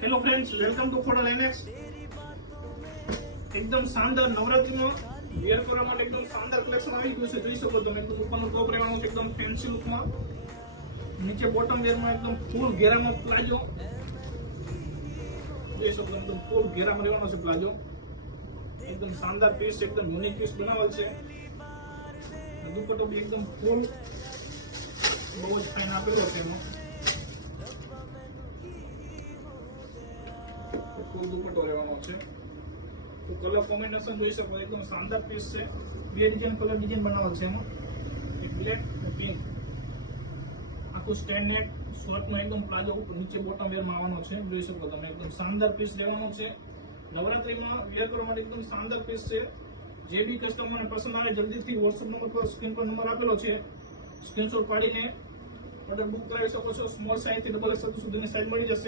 Hello friends, welcome to ખોડા લાઇનેક્સ. એકદમ શાનદાર નવરાત્રીમાં વેર કરવા માટે એકદમ શાનદાર કલેક્શન આવી ગયું છે. જોઈ શકો તમે એકદમ ઉપરનું ટોપ રહેવાનું છે એકદમ ફેન્સી લુકમાં, નીચે બોટમ વેરમાં એકદમ ફૂલ ઘેરામાં પ્લાઝો. જોઈ શકો તમે એકદમ ફૂલ ઘેરામાં રહેવાનો છે પ્લાઝો. એકદમ શાનદાર પીસ, એકદમ યુનિક પીસ બનાવેલ છે. દુપટ્ટો બી એકદમ ફૂલ બહુ જ ફાઇન આપેલો છે. એમાં ફૂલ દુપટ્ટો રહેવાનો છે. તો કલર કોમ્બિનેશન જોઈ શકો, એકદમ શાનદાર પીસ છે. બે કલર ડિઝાઇન બનાવેલ છે. એમાં એક બ્લેક અને પિંક. આખું સ્ટેન્ડ નેક શોર્ટનો એકદમ પ્લાઝો ઉપર નીચે બોટમ વેરમાં આવવાનો છે. જોઈ શકો તમે એકદમ શાનદાર પીસ રહેવાનો છે. નવરાત્રીમાં વેર કરવા માટે એકદમ શાનદાર પીસ છે. જે બી કસ્ટમરને પસંદ આવે જલ્દીથી વોટ્સઅપ નંબર પર સ્ક્રીન પર નંબર આપેલો છે, સ્ક્રીનશોટ પાડીને ઓર્ડર બુક કરાવી શકો છો. સ્મોલ સાઇઝથી ડબલ XL સુધીની સાઇઝ મળી જશે.